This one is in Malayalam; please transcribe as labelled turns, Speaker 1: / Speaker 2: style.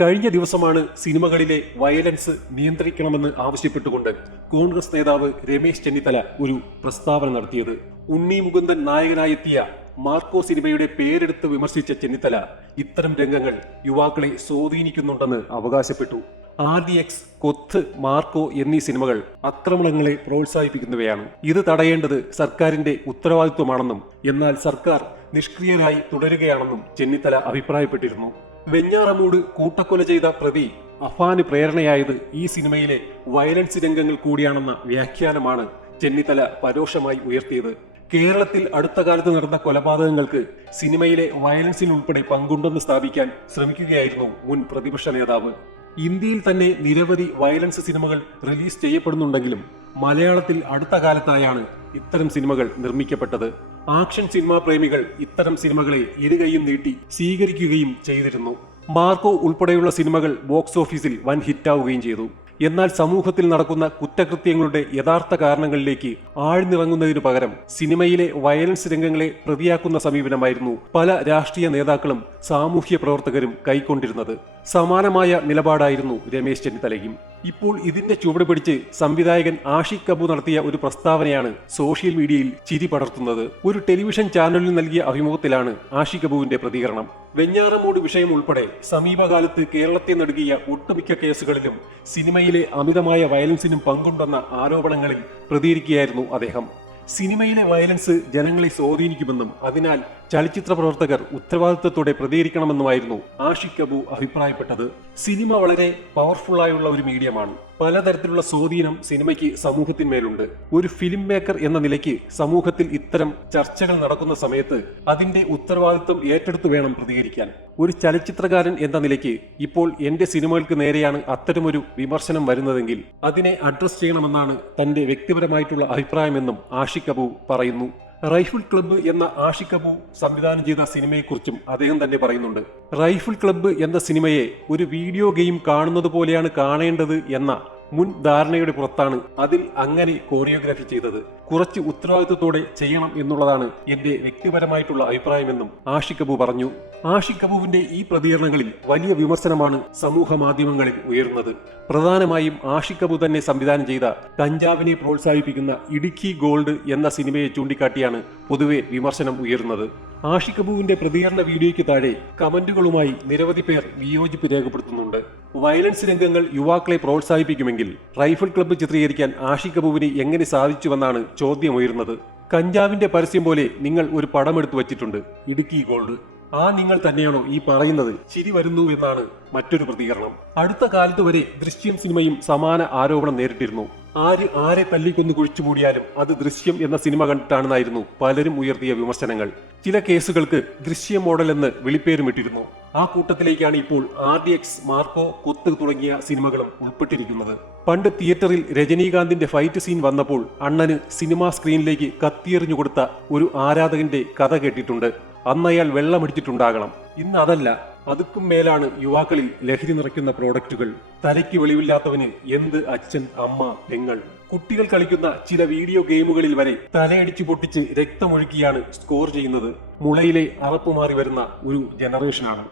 Speaker 1: കഴിഞ്ഞ ദിവസമാണ് സിനിമകളിലെ വയലൻസ് നിയന്ത്രിക്കണമെന്ന് ആവശ്യപ്പെട്ടുകൊണ്ട് കോൺഗ്രസ് നേതാവ് രമേശ് ചെന്നിത്തല ഒരു പ്രസ്താവന നടത്തിയത്. ഉണ്ണി മുകുന്ദൻ നായകനായെത്തിയ മാർക്കോ സിനിമയുടെ പേരെടുത്ത് വിമർശിച്ച ചെന്നിത്തല ഇത്തരം രംഗങ്ങൾ യുവാക്കളെ സ്വാധീനിക്കുന്നുണ്ടെന്ന് അവകാശപ്പെട്ടു. R D X Kothu Marco എന്നീ സിനിമകൾ അക്രമണങ്ങളെ പ്രോത്സാഹിപ്പിക്കുന്നവയാണ്. ഇത് തടയേണ്ടത് സർക്കാരിന്റെ ഉത്തരവാദിത്വമാണെന്നും എന്നാൽ സർക്കാർ നിഷ്ക്രിയരായി തുടരുകയാണെന്നും ചെന്നിത്തല അഭിപ്രായപ്പെട്ടിരുന്നു. വെഞ്ഞാറമൂട് കൂട്ടക്കൊല ചെയ്ത പ്രതി അഫാന് പ്രേരണയായത് ഈ സിനിമയിലെ വയലൻസ് രംഗങ്ങൾ കൂടിയാണെന്ന വ്യാഖ്യാനമാണ് ചെന്നിത്തല പരോക്ഷമായി ഉയർത്തിയത്. കേരളത്തിൽ അടുത്ത കാലത്ത് നടന്ന കൊലപാതകങ്ങൾക്ക് സിനിമയിലെ വയലൻസിനുൾപ്പെടെ പങ്കുണ്ടെന്ന് സ്ഥാപിക്കാൻ ശ്രമിക്കുകയായിരുന്നു മുൻ പ്രതിപക്ഷ നേതാവ്. ഇന്ത്യയിൽ തന്നെ നിരവധി വയലൻസ് സിനിമകൾ റിലീസ് ചെയ്യപ്പെടുന്നുണ്ടെങ്കിലും മലയാളത്തിൽ അടുത്ത കാലത്തായാണ് ഇത്തരം സിനിമകൾ നിർമ്മിക്കപ്പെട്ടത്. ആക്ഷൻ സിനിമാ പ്രേമികൾ ഇത്തരം സിനിമകളെ ഇരുകൈയും നീട്ടി സ്വീകരിക്കുകയും ചെയ്തിരുന്നു. മാർക്കോ ഉൾപ്പെടെയുള്ള സിനിമകൾ ബോക്സ് ഓഫീസിൽ വൻ ഹിറ്റാവുകയും ചെയ്തു. എന്നാൽ സമൂഹത്തിൽ നടക്കുന്ന കുറ്റകൃത്യങ്ങളുടെ യഥാർത്ഥ കാരണങ്ങളിലേക്ക് ആഴ്ന്നിറങ്ങുന്നതിനു പകരം സിനിമയിലെ വയലൻസ് രംഗങ്ങളെ പ്രതിയാക്കുന്ന സമീപനമായിരുന്നു പല രാഷ്ട്രീയ നേതാക്കളും സാമൂഹ്യ പ്രവർത്തകരും കൈക്കൊണ്ടിരുന്നത്. സമാനമായ നിലപാടായിരുന്നു രമേശ് ചെന്നിത്തലയും ഇപ്പോൾ ഇതിന്റെ ചുവട് പിടിച്ച് സംവിധായകൻ ആഷിഖ് കപൂർ നടത്തിയ ഒരു പ്രസ്താവനയാണ് സോഷ്യൽ മീഡിയയിൽ ചിരി പടർത്തുന്നത്. ഒരു ടെലിവിഷൻ ചാനലിന് നൽകിയ അഭിമുഖത്തിലാണ് ആഷിഖ് കപൂറിന്റെ പ്രതികരണം. വെഞ്ഞാറമൂട് വിഷയം ഉൾപ്പെടെ സമീപകാലത്ത് കേരളത്തെ നടുകിയ ഒട്ടുമിക്ക കേസുകളിലും സിനിമയിലെ അമിതമായ വയലൻസിനും പങ്കുണ്ടെന്ന ആരോപണങ്ങളിൽ പ്രതികരിക്കുകയായിരുന്നു അദ്ദേഹം. സിനിമയിലെ വയലൻസ് ജനങ്ങളെ സ്വാധീനിക്കുമെന്നും അതിനാൽ ചലച്ചിത്ര പ്രവർത്തകർ ഉത്തരവാദിത്വത്തോടെ പ്രതികരിക്കണമെന്നുമായിരുന്നു ആഷിഖ് അബു അഭിപ്രായപ്പെട്ടത്. സിനിമ വളരെ പവർഫുള്ളായുള്ള ഒരു മീഡിയമാണ്. പലതരത്തിലുള്ള സ്വാധീനം സിനിമയ്ക്ക് സമൂഹത്തിന്മേലുണ്ട്. ഒരു ഫിലിം മേക്കർ എന്ന നിലയ്ക്ക് സമൂഹത്തിൽ ഇത്തരം ചർച്ചകൾ നടക്കുന്ന സമയത്ത് അതിന്റെ ഉത്തരവാദിത്വം ഏറ്റെടുത്തു വേണം പ്രതികരിക്കാൻ. ഒരു ചലച്ചിത്രകാരൻ എന്ന നിലയ്ക്ക് ഇപ്പോൾ എന്റെ സിനിമകൾക്ക് നേരെയാണ് അത്തരമൊരു വിമർശനം വരുന്നതെങ്കിൽ അതിനെ അഡ്രസ് ചെയ്യണമെന്നാണ് തന്റെ വ്യക്തിപരമായിട്ടുള്ള അഭിപ്രായമെന്നും ആഷിഖ് അബു പറയുന്നു. റൈഫിൾ ക്ലബ്ബ് എന്ന ആഷിഖ് കപൂർ സംവിധാനം ചെയ്ത സിനിമയെക്കുറിച്ചും അദ്ദേഹം തന്നെ പറയുന്നുണ്ട്. റൈഫിൾ ക്ലബ്ബ് എന്ന സിനിമയെ ഒരു വീഡിയോ ഗെയിം കാണുന്നത് പോലെയാണ് കാണേണ്ടത് എന്ന മുൻ ധാരണയുടെ പുറത്താണ് അതിൽ അങ്ങനെ കോറിയോഗ്രാഫി ചെയ്തത്. കുറച്ച് ഉത്തരവാദിത്വത്തോടെ ചെയ്യണം എന്നുള്ളതാണ് എന്റെ വ്യക്തിപരമായിട്ടുള്ള അഭിപ്രായമെന്നും ആഷിഖ് കപൂർ പറഞ്ഞു. ആഷിഖ് കപൂവിന്റെ ഈ പ്രതികരണങ്ങളിൽ വലിയ വിമർശനമാണ് സമൂഹ മാധ്യമങ്ങളിൽ ഉയർന്നത്. പ്രധാനമായും ആഷിഖ് കപൂർ തന്നെ സംവിധാനം ചെയ്ത കഞ്ചാവിനെ പ്രോത്സാഹിപ്പിക്കുന്ന ഇടുക്കി ഗോൾഡ് എന്ന സിനിമയെ ചൂണ്ടിക്കാട്ടിയാണ് പൊതുവെ വിമർശനം ഉയരുന്നത് ആഷിഖ് കപൂവിന്റെ പ്രതികരണ വീഡിയോയ്ക്ക് താഴെ കമന്റുകളുമായി നിരവധി പേർ വിയോജിപ്പ് രേഖപ്പെടുത്തുന്നുണ്ട്. വയലൻസ് രംഗങ്ങൾ യുവാക്കളെ പ്രോത്സാഹിപ്പിക്കുമെങ്കിൽ റൈഫിൾ ക്ലബ്ബ് ചിത്രീകരിക്കാൻ ആഷിഖ് കപൂവിന് എങ്ങനെ സാധിച്ചുവെന്നാണ് ചോദ്യമുയരുന്നത്. കഞ്ചാവിന്റെ പരസ്യം പോലെ നിങ്ങൾ ഒരു പടമെടുത്തു വച്ചിട്ടുണ്ട്. ഇടുക്കി ഗോൾഡ്. ആ നിങ്ങൾ തന്നെയാണോ ഈ പറയുന്നത്? ശരി വരുന്നു എന്നാണ് മറ്റൊരു പ്രതികരണം. അടുത്ത കാലത്ത് വരെ ദൃശ്യം സിനിമയും സമാന ആരോപണം നേരിട്ടിരുന്നു. ആര് ആരെ തല്ലിക്കൊന്ന് കുഴിച്ചു മൂടിയാലും അത് ദൃശ്യം എന്ന സിനിമ കണ്ടിട്ടാണെന്നായിരുന്നു പലരും ഉയർത്തിയ വിമർശനങ്ങൾ. ചില കേസുകൾക്ക് ദൃശ്യ മോഡൽ എന്ന് വിളിപ്പേരുമിട്ടിരുന്നു ആ കൂട്ടത്തിലേക്കാണ് ഇപ്പോൾ R D X Marco Kotthu തുടങ്ങിയ സിനിമകളും ഉൾപ്പെട്ടിരിക്കുന്നത്. പണ്ട് തിയേറ്ററിൽ രജനീകാന്തിന്റെ ഫൈറ്റ് സീൻ വന്നപ്പോൾ അണ്ണന് സിനിമാ സ്ക്രീനിലേക്ക് കത്തിയെറിഞ്ഞു കൊടുത്ത ഒരു ആരാധകന്റെ കഥ കേട്ടിട്ടുണ്ട്. അന്നയാൾ വെള്ളമടിച്ചിട്ടുണ്ടാകണം. ഇന്ന് അതല്ല അതുക്കും മേലാണ് യുവാക്കളിൽ ലഹരി നിറയ്ക്കുന്ന പ്രോഡക്റ്റുകൾ. തലയ്ക്ക് വെളിവില്ലാത്തവന് എന്ത് അച്ഛൻ അമ്മ പെങ്ങൾ. കുട്ടികൾ കളിക്കുന്ന ചില വീഡിയോ ഗെയിമുകളിൽ വരെ തലയടിച്ചു പൊട്ടിച്ച് രക്തമൊഴുക്കിയാണ് സ്കോർ ചെയ്യുന്നത്. മുളയിലെ അറപ്പുമാറി വരുന്ന ഒരു ജനറേഷനാണ്.